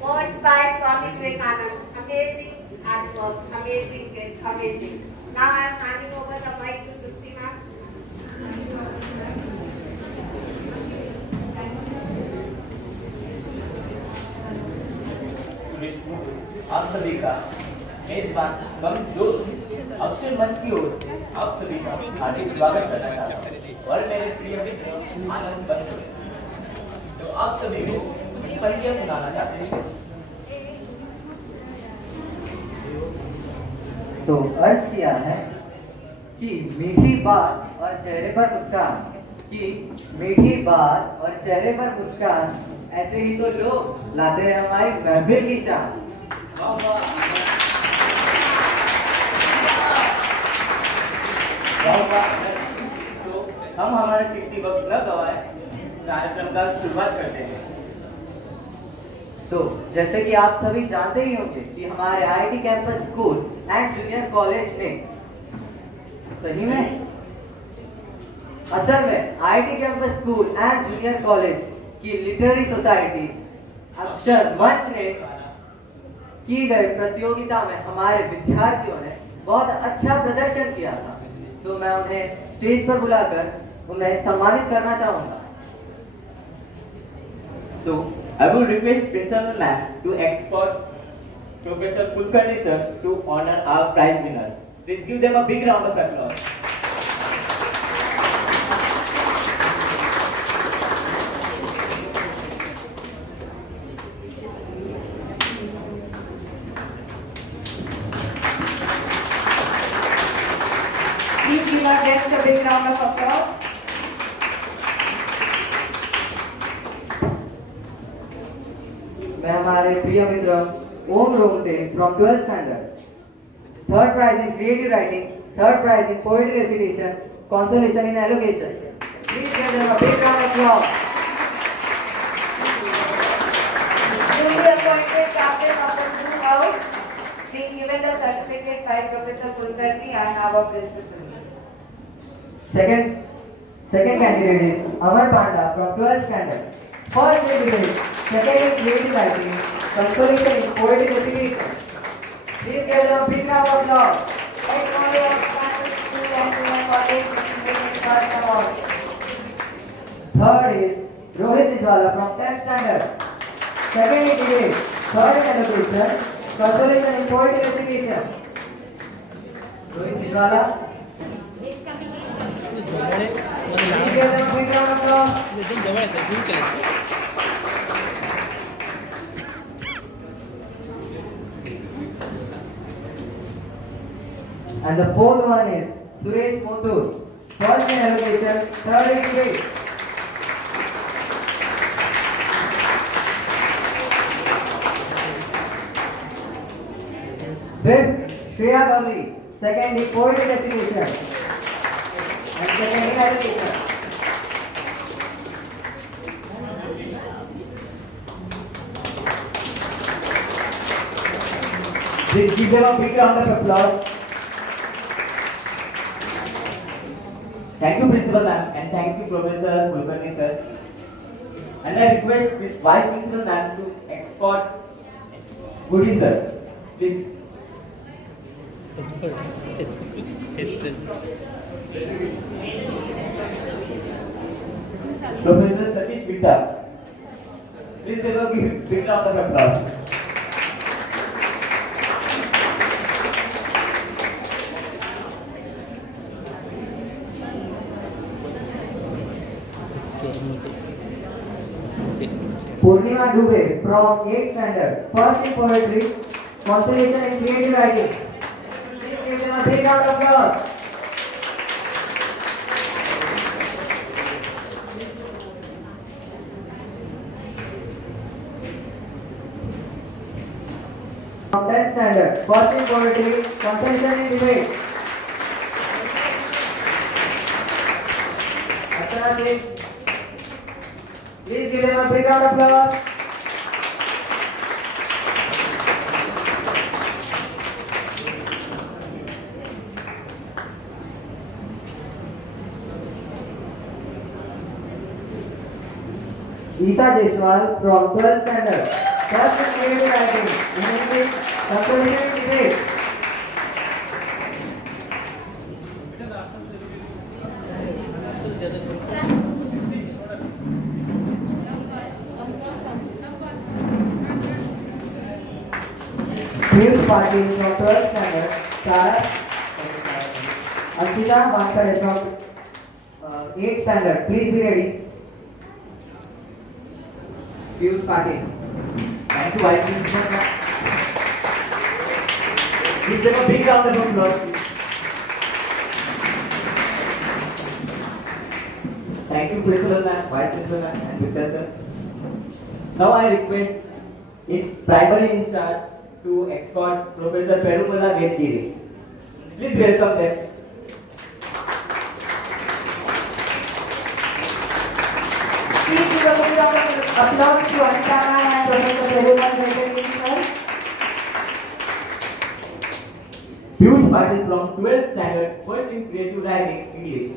Words by Swami Vivekananda. Amazing artwork, amazing kids, amazing. Now I am handing over the mic to Trupti ma'am. आप सभी का मेजबान कम दो अक्षर मंच की ओर आप सभी का हार्दिक स्वागत करना चाहता हूँ और मेरे प्रिय मित्र आनंद बंधु, तो आप सभी को पंक्तियां सुनाना चाहते हैं। तो अर्ज किया है कि मीठी बात और चेहरे पर मुस्कान, कि मीठी बात और चेहरे पर मुस्कान, ऐसे ही तो लोग लाते हैं हमारी महफिल की शान। तो हम हमारे कीमती वक्त न गवाए, कार्यक्रम का शुरुआत करते हैं। तो जैसे कि आप सभी जानते ही होंगे कि हमारे IIT campus school and junior college ने सही में असल में IIT campus school and junior college की लिटरेरी सोसाइटी अक्षर मंच ने की गई प्रतियोगिता में हमारे विद्यार्थियों ने बहुत अच्छा प्रदर्शन किया था। तो मैं उन्हें स्टेज पर बुलाकर उन्हें सम्मानित करना चाहूंगा। So I would request Principal Ma'am to escort Professor Kulkarni sir to honor our prize winners. Please give them a big round of applause. Please give our guests a big round of applause. मैं हमारे प्रिय मित्र Om Romate from 12th standard, third prize in creative writing, third prize in poetry recitation, consolation in elocution. Please give them a big round of applause. Newly appointed captain of the Blue House, being given the certificate by Professor Kulkarni and our principal. Second candidate is Amar Panda from 12th standard. First in debate, second in creative writing, consolation in poetic recitation. Please give them a big round of applause. Next member of Campus School and Junior College, Mr. First Award. Third is Rohit Nijwala from 10th standard. Second in debate, third in elocution, consolation in poetic recitation. Rohit Nijwala. Please give them a big round of applause. And the fourth one is Suresh Mothur. First in elocution, third in debate. Fifth, Shreya Gavli. Second in poetry recitation. And second in elocution. Please give them a big round of applause. Thank you, Principal Ma'am, and thank you, Professor Kulkarni sir. And I request this Vice Principal Ma'am to export goodies, sir. Please. Professor Satish Vitta. Please give a big round of applause. Purnima Dubey from 8th standard. First in poetry, consolation in creative writing. Please give them a big round of applause. From 10th standard, first in poetry, consolation in debate. Archana Singh. Please give them a big round of applause. Isha Jaiswal from 12th standard. First in creative writing, in English, consolation in debate. Piyush Patil from 12th standard. Sara Ankita Vankade from 8th standard. Please be ready. Piyush Patil. Thank you, Vice Principal Ma'am. Please give a big round of applause. Thank you, Principal Ma'am, Vice Principal Ma'am, and Victor sir. Now I request its primary in charge to escort Professor Perumala Vedgiri. Please welcome them. Please give a big round of applause to Anita ma'am and Professor Perumala Vedgiri sir. Piyush Patil from 12th standard, first in creative writing, English.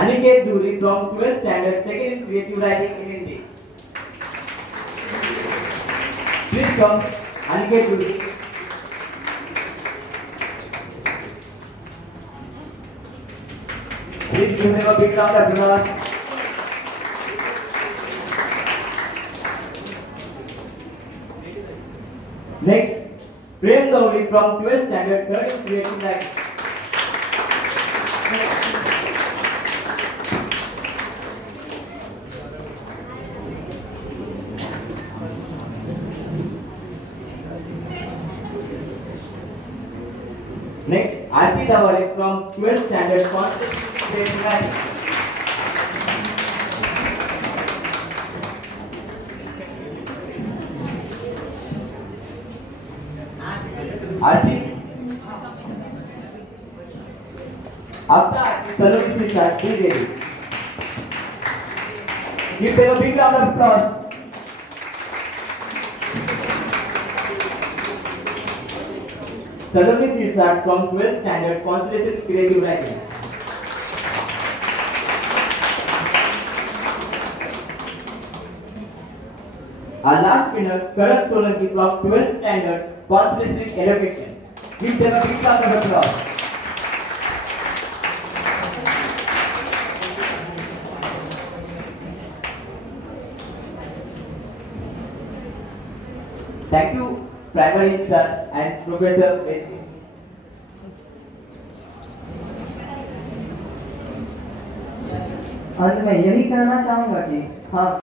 Aniket Duri from 12th standard, second in creative writing in Hindi. Please come, Aniket Duri. Please give them a big round of applause. Next, Prem Lowry from 12th standard, third in creative writing. Next, Aarti Dawale from 12th standard, creative writing. Aarti. After Saloni start, be ready. Give them a big round of applause. Saloni Sirsat from 12th Standard Constellation Creative Writing. Our last winner, Karan Solanki from 12th Standard Constellation Education. Give them a big round of applause. Thank you, Primary Teacher and Professor Vetri. अंत में यही कहना चाहूंगा कि हाँ